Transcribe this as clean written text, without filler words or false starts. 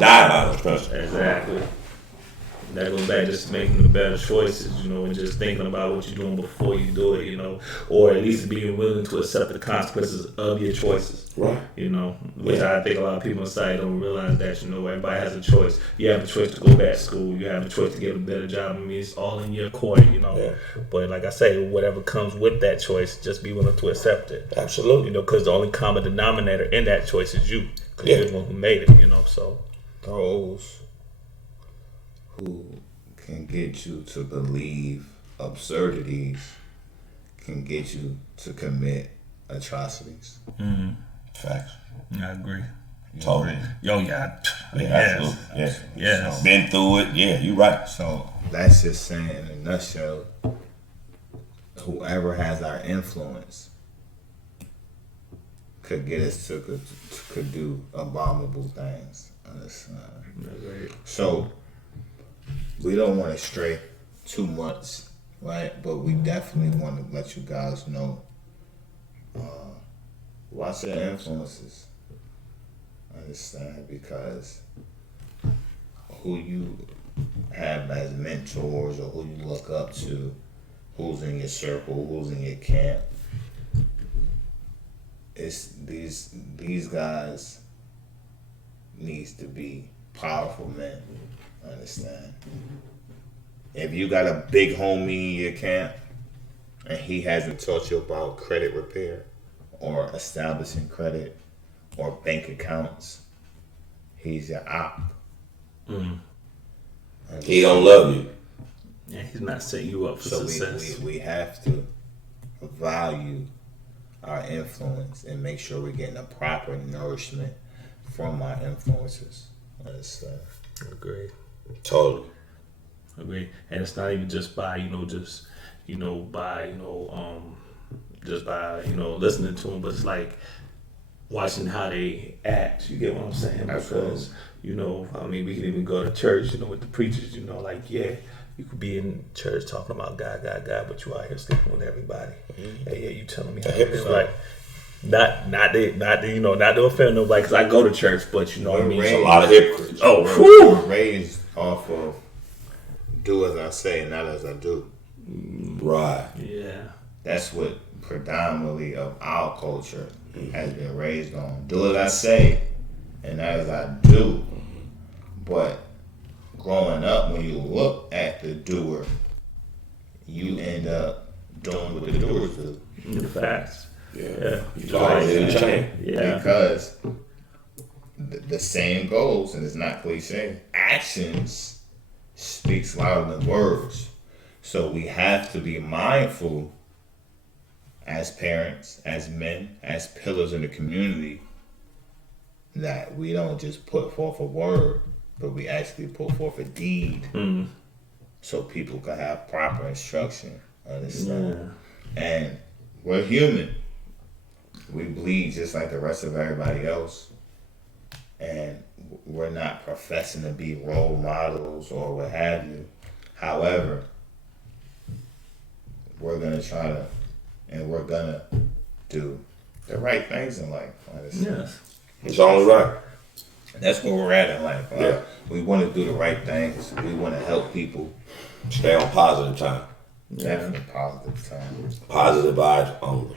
die by those principles. Exactly. That goes back just to making the better choices, and just thinking about what you're doing before you do it, or at least being willing to accept the consequences of your choices. Right. Which I think a lot of people inside don't realize that, everybody has a choice. You have a choice to go back to school. You have a choice to get a better job. It's all in your court, Yeah. But like I say, whatever comes with that choice, just be willing to accept it. Absolutely. Because the only common denominator in that choice is you. Because Yeah. you're the one who made it, so. Those who can get you to believe absurdities can get you to commit atrocities. Mm-hmm. Facts. I agree. Totally. Yo, yeah. Absolutely. Yeah. Yes. So, been through it. Yeah, you're right. So that's just saying in a nutshell, whoever has our influence could get us to could do abominable things. So we don't want to stray too much, right? But we definitely want to let you guys know, watch your influences. Understand? Because who you have as mentors or who you look up to, who's in your circle, who's in your camp, it's these guys needs to be powerful men. Understand? If you got a big homie in your camp and he hasn't taught you about credit repair or establishing credit or bank accounts, he's your op. He don't love you. Yeah, he's not setting you up for success. So we have to value our influence and make sure we're getting the proper nourishment from our influences. Agree. Totally. Agree. And it's not even just by, just by listening to them, but it's like watching how they act. You get what I'm saying? Because, we can even go to church, with the preachers, you could be in church talking about God, but you out here sleeping with everybody. Mm-hmm. Yeah, you telling me how to live right. Not to offend nobody, because I go to church, but what I mean? It's a lot of hypocrites. We're raised off of do as I say, not as I do. Right. Yeah. That's what predominantly of our culture has been raised on. Do as I say, and not as I do. But growing up, when you look at the doer, you end up doing what the doers do. Facts. Yeah. You always in the chain. Yeah. Because the saying goes, and it's not cliche, actions speaks louder than words. So we have to be mindful as parents, as men, as pillars in the community, that we don't just put forth a word, but we actually put forth a deed. So people can have proper instruction. Understand? Yeah. And we're human. We bleed just like the rest of everybody else. And we're not professing to be role models or what have you. However, we're going to try to, and we're going to do the right things in life. Yes. It's only right. That's where we're at in life. Yeah. We want to do the right things. We want to help people. Stay on positive time. Definitely positive time. Positive vibes only.